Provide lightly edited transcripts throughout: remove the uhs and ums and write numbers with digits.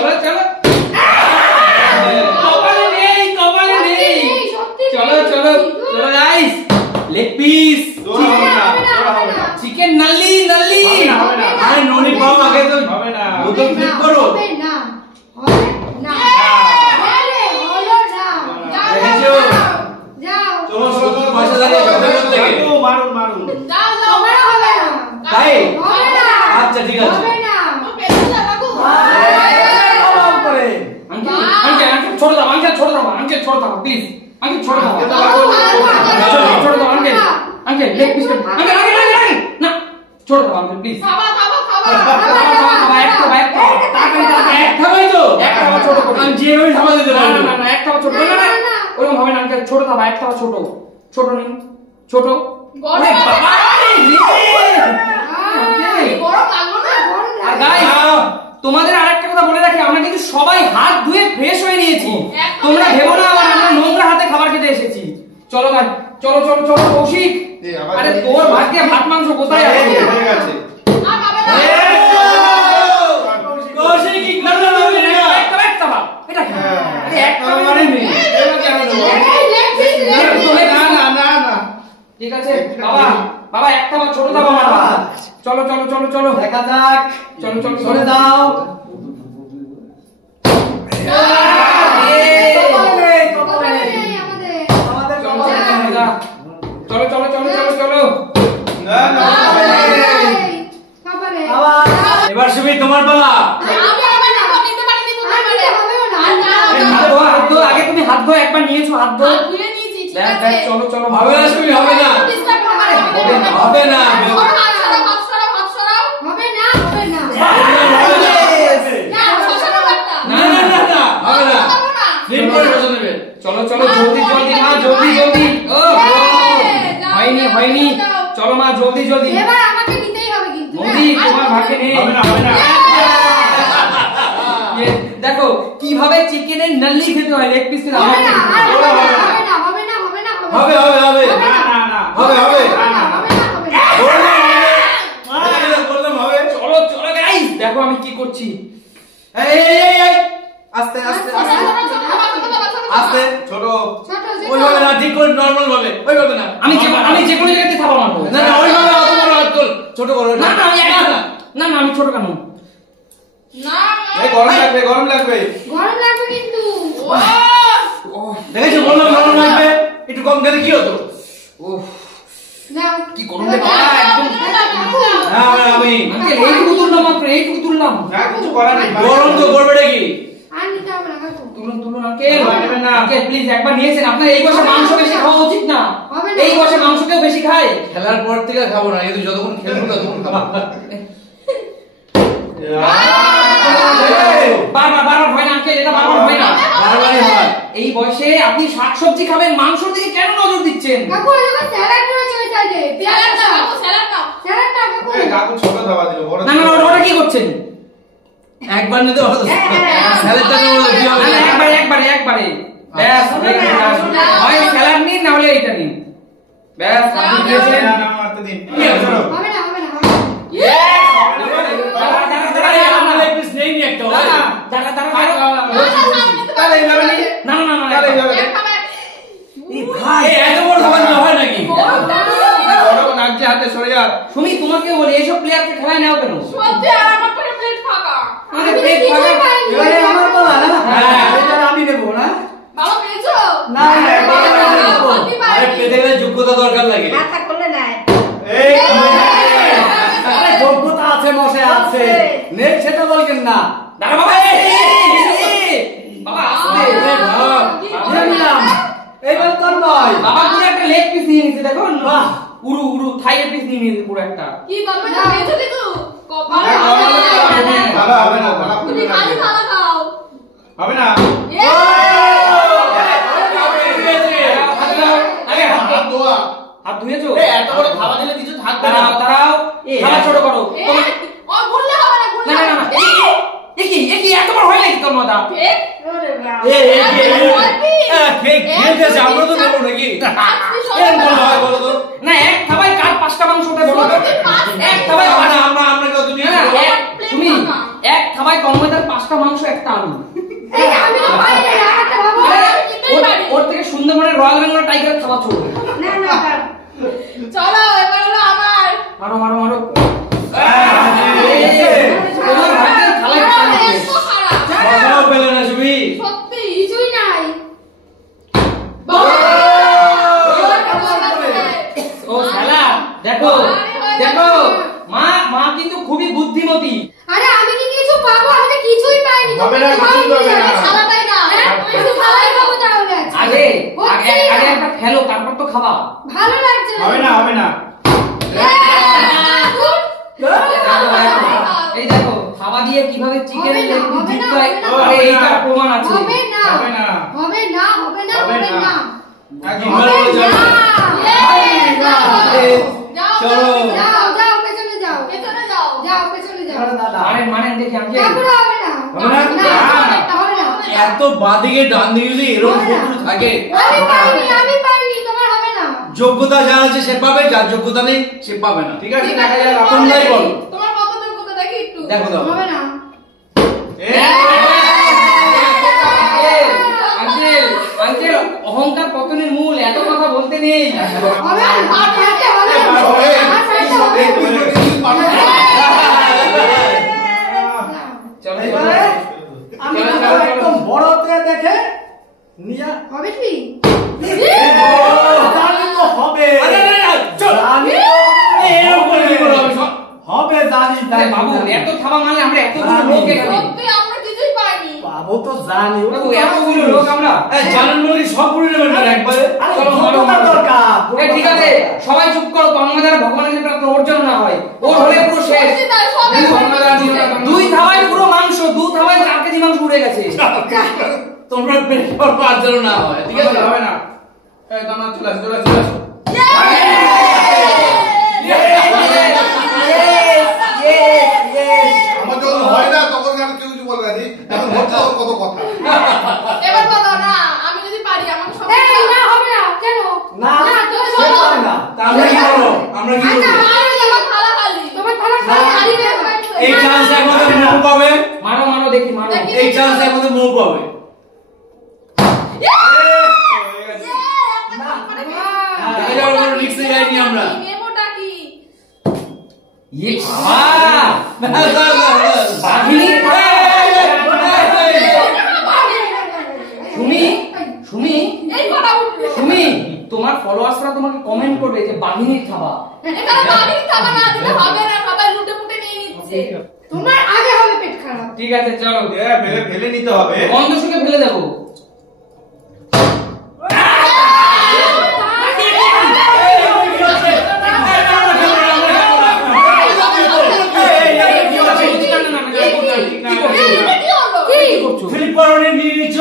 চলো চলো কপালে নেই চলো চলো চলো গাইস লেগ পিস চিকেন নাল্লি নাল্লি আরে ননি পাও আগে তো হবে না বোতল ফ্লিপ করো হবে না হবে না আরে হলো না যাও যাও তোমার সব পয়সা দাঁড়িয়ে যাবে থেকে মারুন মারুন যাও যাও হবে না তাই হবে না আচ্ছা ঠিক আছে হবে না তো পেছনে লাগাবো আঙ্কেল ছোট দাও আঙ্কেল ছোট দাও প্লিজ আঙ্কেল ছোট দাও ছোট দাও আঙ্কেল লেগ পিস আঙ্কেল না ছোট দাও আঙ্কেল প্লিজ খাবা একটা ছোট করো আমি যেভাবে থামা দিতে না পারবো না না একটা ছোট না না ওরকম হবে না আঙ্কেল ছোট দাও একটা ছোট নিন ছোট গরম আরে বাবা গরম লাগলো না আর গাইস তোমাদের আরেকটা কথা বলে রাখি আমরা কিন্তু সবাই হাত ধুয়ে ফ্রেশ হয়ে নিয়েছি তোমরা ভেবো না আবার আমরা নোংরা হাতে খাবার খেতে এসেছি চলো গাই চলো চলো চলো কৌশিক আরে তোর ভাগ্যে ভাত মাংস কোথায় আছে হয়ে গেছে আর পাবে না কৌশিক কি করলো একটা ভাত এটা কি আরে একটা মানে নেই এবার কি হবে না না না ঠিক আছে বাবা বাবা একটা ভাত ছোট দাও বাবা চলো চলো চলো চলো দেখা যাক চলো চলো সরে দাও চলো চলো চলো চলো চলো না না এবার সুমি তোমার পালা আমি আবার না নিতে পারিনি কোথায় পারে হাত ধো আগে তুমি হাত ধো একবার নিয়েছো হাত ধো ধুয়ে নিয়েছি ঠিক দেখ আছে দেখ চলো চলো হবে না সুমি হবে না ডিসটার্ব করে হবে না হাত সরাও হবে না হবে না না সরাও একটা না না না না হবে না হবে না ফ্লিপ করে বসে নেবে চলো চলো জলদি জলদি মা জলদি জলদি ও হয়নি হয়নি চলো মা জলদি জলদি এবার আমাকে নিতেই হবে কিন্তু মোদি তোমার ভাগ্যে নেই হবে না হবে না দেখো কিভাবে চিকেনের নাল্লি খেতে হয় লেগ পিস হবে না হবে না হবে না হবে না হবে হবে হবে না না হবে হবে বললাম হবে চলো চলো গাইস দেখো আমি কি করছি এই আস্তে আস্তে আস্তে ছোট ওইভাবে না ঠিক করে নরমাল ভাবে ওইভাবে না আমি যে কোনো জায়গাতে থাবা মারবো না না ওইভাবে অত বড় হাত তোল ছোট করো না না না না আমি ছোট কেন না এই গরম লাগবে গরম লাগবে গরম লাগবে কিন্তু দেখেছো বললাম গরম লাগবে একটু কম খেলে কি হতো ওহ নাও কি গরম রে বাবা একদম হ্যাঁ আমি আঙ্কেল এইটুকু তুললাম মাত্র এইটুকু তুললাম না কিছু করার নেই গরম তো করবে নাকি আর নিতে হবে না কাকু তুলুন তুলুন আঙ্কেল নেবেন না। আঙ্কেল প্লিজ একবার নিয়েছেন আপনার এই বয়সে মাংস বেশি খাওয়া উচিত না হবে না। এই বয়সে মাংস কেউ বেশি খায় খেলার পর থেকে খাবো না কিন্তু যতক্ষণ খেলবো ততক্ষণ খাবো বারবার বারবার হয় না আঙ্কেল এটা বারবার হয় না বারবারই হয় এই বয়সে আপনি শাকসবজি খাবেন মাংসর দিকে কেন নজর দিচ্ছেন কাকু ওই লোক স্যালাড করে চলে যাবে স্যালাড দাও বাবু স্যালাড দাও স্যালাড না কাকু এই কাকু ছোট দাবা দিল বড় না না ওটা কি করছেন একবার নিতে হবে স্যালাডটা নিয়ে বলো কি হবে না, না, একবারে একবারে ব্যাস হয় স্যালাড নিন না হলে এইটা নিন ব্যাস আপনি দিয়েছেন না না মারতে দিন চলো হবে না হবে না হবে না আমরা লেগ পিস নেই নি একটা হবে দাঁড়া দাঁড়া তাহলে এইভাবে নেই না না না তাহলে এইভাবে নেই এই ভাই এই এত বড় খাবার না হয় নাকি বড় নাকজি হাতে সরে যা শুনি তোমাকে বলি এইসব প্লেয়ারকে খেলায় নাও কেন সত্যি আর আমার পেটে প্লেট ফাঁকা আরে পেট ফাঁকা এবারে আমার পালা না হ্যাঁ এটা আমি নেব না বাবা পেয়েছো না আরে পেতে গেলে যোগ্যতা দরকার লাগে আশা করলে নাই এই আরে যোগ্যতা আছে মশাই আছে নেই সেটা বলবেন না দাঁড়া বাবা বাবা আস্তে বুঝলাম এইবার তোর নয় বাবা পুরো একটা লেগ পিস নিয়ে নিয়েছে দেখো বাহ। উড়ু উড়ু থাইয়ের পিস নিয়ে নিয়েছে পুরো একটা কি বলবে না পেয়েছো কিন্তু কপালে ভালো হবে না ভালো তুমি খালি খাওয়া খাও হবে না আরে হাত ধোয়া হাত ধুয়েছো এত বড় খাবার দিলে কিছু থাকবে না দাঁড়াও দাঁড়াও খাওয়া ছোট করো ও গুললে হবে না গুললে না না না একি এত বড় হয় নাকি তোর মাথা ওরে বাবা খেলতেছে আমরা তো দেবো নাকি কেন বলা হয় বলো তো না এক থাবায় কার 5টা মাংস ওঠে বলো তো এক থাবায় আমরা আমরা কত নিয়ে না না তুমি এক থাবায় তন্ময় তার 5টা মাংস একটা আলু। এই আমি তো পারি না একটা বাবু ওর থেকে সুন্দরবনের রয়্যাল বেঙ্গল টাইগার থাবা ছোট। না না চলো এবার হলো আমার। মারো মারো মারো। তোমার ভাগ্যের থালায় এত খালি খারাপ। মজাও পেলে না সুমি। সত্যি কিছুই নাই। ও শালা দেখো দেখো মা কিন্তু খুবই বুদ্ধিমতী। আরে আমি কি কিছু পাবো? আমি তো কিছুই পাইনি। হবে না, কিছুই হবে না। খালা পাই না। কিছু খালাই পাবো তাহলে আজকে। আগে হচ্ছে আগে না। একটা খেলো তারপর তো খাবা। ভালো লাগছে না। হবে না হবে না এই দেখো খাবা দিয়ে কিভাবে চিকেন হবে না, হবে না, জিততে হয় হবে না। এইটার প্রমাণ আছে। হবে না হবে না হবে না হবে না হবে হবে না। না একদম হবে ভালো না। যাও চলো। যাও যাও পেছনে যাও পেছনে যাও। যাও পেছনে যাও মানে দেখি আমি তারপরে হবে না হবে না? হবে না এত বাঁদিকে ডান দিকে যদি এরকম শত্রু থাকে, আমি পাইনি তোমার হবে না যোগ্যতা যার আছে সে পাবে, যার যোগ্যতা নেই সে পাবে না। ঠিক আছে দেখা যাক তোমরাই বলো। তোমার কত যোগ্যতা দেখি একটু। দেখো দাও। হবে না আঙ্কেল আঙ্কেল অহংকার পতনের মূল, এত কথা বলতে নেই। হবে না পারতে হবে না আমার পারতে হবে চলো এবারে আমি একদম বড়তে দেখে নিয়া হবে কি জানি তো হবে জানি এরকম করে কি করে হবে? হবে জানি আরে বাবু এত থাবা মারলে আমরা এতগুলো লোক এখানে। সত্যি আমরা কিছুই পাইনি। বাবু তো জানি বাবু এতগুলো লোক আমরা। জানেন বলে সব পুরি নেবেন না একবারে। আরে চলো, যোগ্যতা মারো, মারো। দরকার ঠিক আছে সবাই চুপ করো, তন্ময় দ্বারা ভগবানের কাছে প্রার্থনা ওর জন্য না হয়, ওর হলে পুরো শেষ। সত্যি তাই, সবাই দুই থাবায় পুরো মাংস, 2 থাবায় 4 কেজি মাংস উড়ে গেছে। তোমরা বেশ বড় আর যেন না হয়, ঠিক আছে? হবে না এই দানা চলে আসো চলে আসো আমার যখন হয় না তখন আর কেউ কিছু বলে না ঠিক এখন হচ্ছে ওর কত কথা এবার বলো না, আমি যদি পারি আমাকে সব এই না হবে না কেন না তুমি সে বলো পারে না তা আমরা কি করবো? আমরা কি আচ্ছা করবো? আমি আমার থালা খালি। তোমার থালা খালি এই চান্স একমাত্র মৌ পাবে, মারো মারো দেখি মারো। এই চান্স একমাত্র মৌ পাবে। এটা কোনো রিস্ক নেইনি আমরা। মেমোটা কি? ইয়ে বাবা বাঘিনী সুমি সুমি এই কথা উঠলো। সুমি তোমার ফলোয়ার্সরা তোমাকে কমেন্ট করবে যে বাঘিনীর খাবা। এখানে বাড়ির খাবার না দিলে হবে না, সবাই লুটে পুটে নিয়ে নিচ্ছে। তোমার আগে হবে পেট খারাপ ঠিক আছে চলো ফেলে ফেলে নিতে হবে বন্ধ সুখে ফেলে দেবো। কি হলো? কি ফিলিপাইনে নিয়ে নিচ্ছ।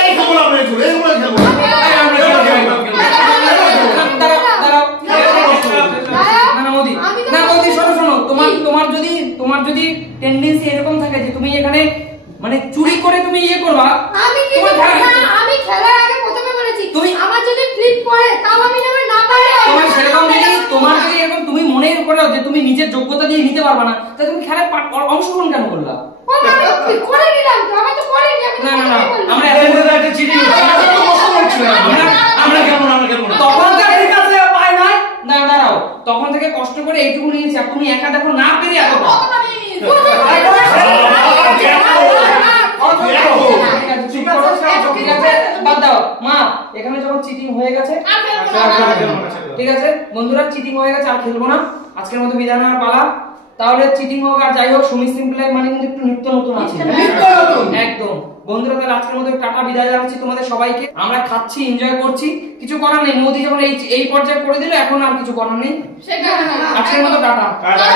এই কেমন আমরা খেলবো এই আমরা খেলবো এই আমরা খেলবো, খেলবো, খেলবো। দাঁড়াও, না না মোদি না মোদি শোনো শোনো তোমার যদি টেন্ডেন্সি এরকম থাকে যে তুমি এখানে মানে চুরি করে তুমি ইয়ে করবা, আমি কিন্তু তোমার খেলা- আমি খেলার আগে প্রথমে বলেছি তুমি- আমার যদি ফ্লিপ করে তাও আমি যেন না পারি তোমার সেরকম যদি এরকম তুমি মনে করো যে তুমি নিজের যোগ্যতা দিয়ে নিতে পারবা না, তাহলে তুমি খেলায় অংশগ্রহণ কেন করলা? আমি করে নিলাম তো আমি তো করিনি আমি তো না না না প্রথমেই বললাম। আমরা এই যে একটা চিঠি হচ্ছে। আমরা খেলবো না, আমরা খেলবো না। তখন থেকে ঠিক আছে পাই নাই না দাঁড়াও, তখন থেকে কষ্ট করে এইটুকু নিয়েছি আর তুমি একা দেখো না পেরে এতটা। কতটা নিয়ে নিচ্ছে? ঠিক আছে, চুপ করো, ঠিক আছে, বাদ দাও মা, এখানে যখন চিটিং হয়ে গেছে ঠিক আছে বন্ধুরা, চিটিং হয়ে গেছে আর খেলবো না, আজকের মতো বিদায় নেওয়ার পালা। তাহলে চিটিং হোক আর যাই হোক সুমি সিম্পল লাইফ মানে কিন্তু একটু নিত্য নতুন আছে, একদম বন্ধুরা। তাহলে আজকের মতো টাটা, বিদায় জানাচ্ছি তোমাদের সবাইকে। আমরা খাচ্ছি, এনজয় করছি, কিছু করার নেই। মোদি যখন এই পর্যায়ে করে দিল এখন আর কিছু করার নেই। সেখানে আজকের মতো টাটা। টাটা।